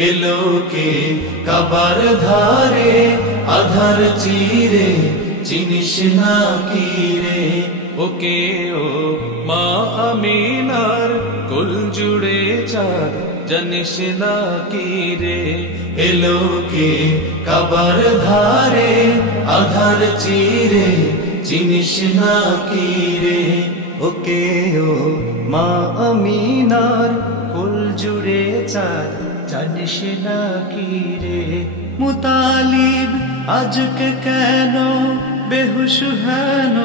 এলো কে কাবার ধারে আধার চিরে চিনিস না কি রে ওকে ও মা আমিনার কুল জুড়ে চাঁদ জানিস না কি রে এলো কে কাবার ধারে আধার চিরে চিনিস না কি রে ওকে ও মা আমিনার কুল জুড়ে চাঁদ জানিস না কি রে মুতালিব আজকে কেন বেহুশ হেন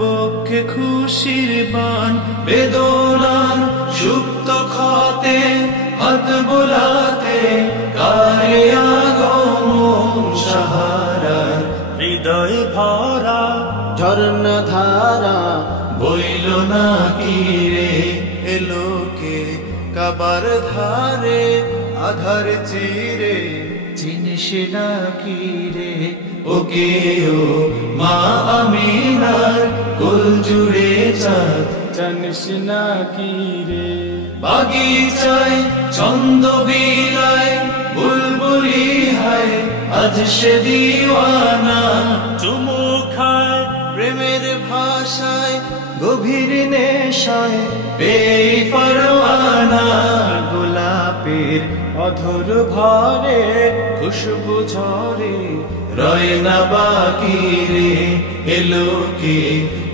বক্ষে খুশির বান বেদনার সুপ্ত ক্ষতে হাত বোলাতে কারে আগমন সাহারার হৃদয় ভরা ঝর্ণা ধারা বইল না কি রে এলো কে কাবার ধারে আধার চিরে চিনিস না কি রে ওকে ও মা আমিনার কুল জুড়ে চাঁদ জানিস না কি রে বাগিচায় ছন্দ বিলায় বুলবুলি হায় আজ সে দিওয়ানা চুমু খায় প্রেমের ভাষায় গভীর নেশায় পেয়ে পরওয়ানা গোলাপের অধর ভরে খুশবু ঝরে রয় না বাকি রে এলো কে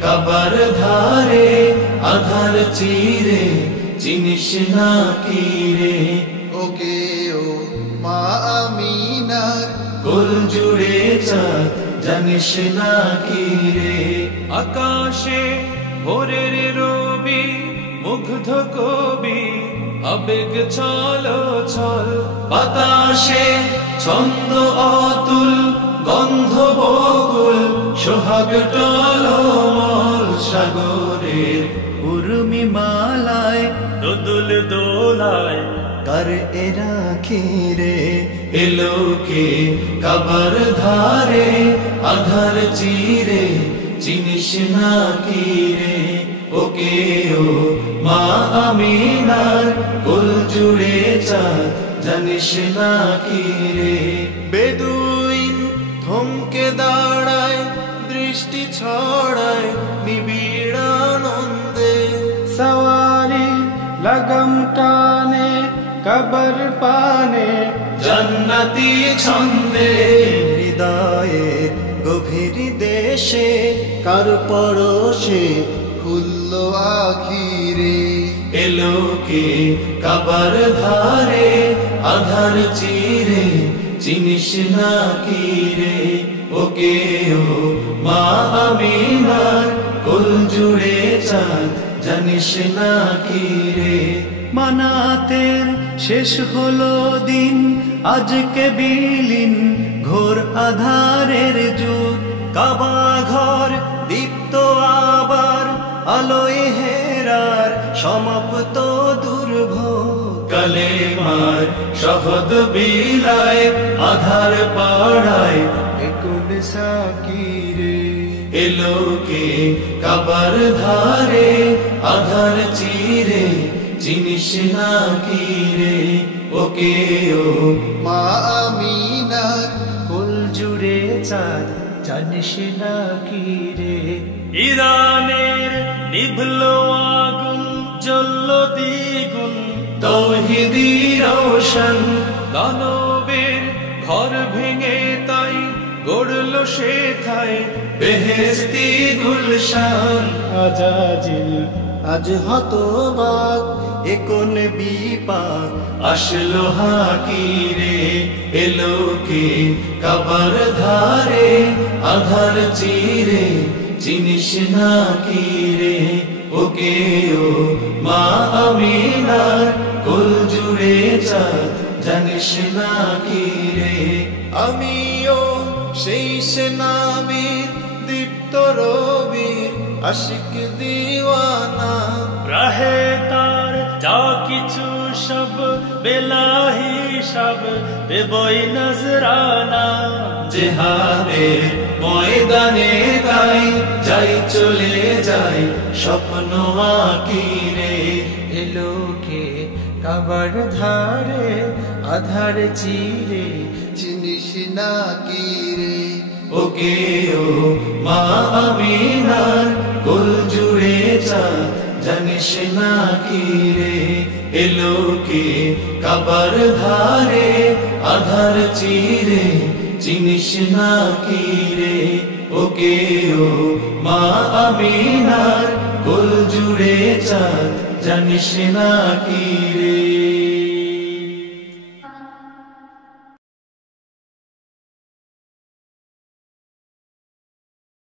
কাবার ধারে আধার চিরে চিনিস না কি রে ওকে ও মা আমিনার কুল জুড়ে চাঁদ জানিস না কি রে আকাশে ভোরের রবি মুগ্ধ কবি আবেগ ছলো ছল বাতাসে ছন্দ অতুল গন্ধ বকুল সোহাগ টলমল সাগরের উর্মি মালায় দোদুল দোলায় কার এরা খিরে এলো কে কাবার ধারে আধার চিরে চিনিস না কি রে ওকে ও মা আমিনার কুল জুড়ে চাঁদ জানিস না কি রে বেদুইন থমকে দাঁড়ায় দৃষ্টি ছড়ায় নিবিড় আনন্দে সওয়ারি লগম টানে কবর পানে জান্নাতি ছন্দে হৃদয়ে গভীর দেশে কার পরশে খুলল আখিরে এলো কে কাবার ধারে আধার চিরে চিনিস না কি রে ওকে ও মা আমিনার কুল জুড়ে চাঁদ জানিস না কি রে মানাতের শেষ হলো দিন আজকে বিলীন ঘোর আধারের যুগ কাবা ঘর দীপ্ত আবার আলোয় হেরার সমাপ্ত দুর্ভোগ কালেমার শহদ বিলায় আধার পাড়ায় একুল সাকিরে এলো কে কাবার ধারে আধার চিরে চিনিস না কি রে ওকে ও মা আমিনার কুল জুড়ে চাঁদ জানিস না কি রে ইরানের নিভলো আগুন জ্বলল দ্বিগুণ তৌহিদি রোশন দানবের ঘর ভেঙে তাই গড়ল সে ঠাই বেহেশতি গুলশান আজাজিল আজ হতবাক একন বিপাক আসলো হাকিরে এলো কে কাবার ধারে আধার চিরে চিনিস না কি রে ওকে ও মা আমিনার কুল জুড়ে চাঁদ জানিস না কি রে আমিও সেই সেনাবীর দীপ্ত রবির আশিক দিওয়ানা রাহে তার যা কিছু সব বেলাহি সব দেবই নজরানা জেহাদের ময়দানে তাই যাই চলে যাই স্বপ্ন আঁকি রে এলো কে কাবার ধারে আধার চিরে চিনিস না কি রে ওকে ও মা আমিনার কুল জুড়ে চাঁদ জানিস না কি রে এলো কে কাবার ধারে আধার চিরে চিনিস না কি রে ওকে ও মা আমিনার কুল জুড়ে চাঁদ জানিস না কি রে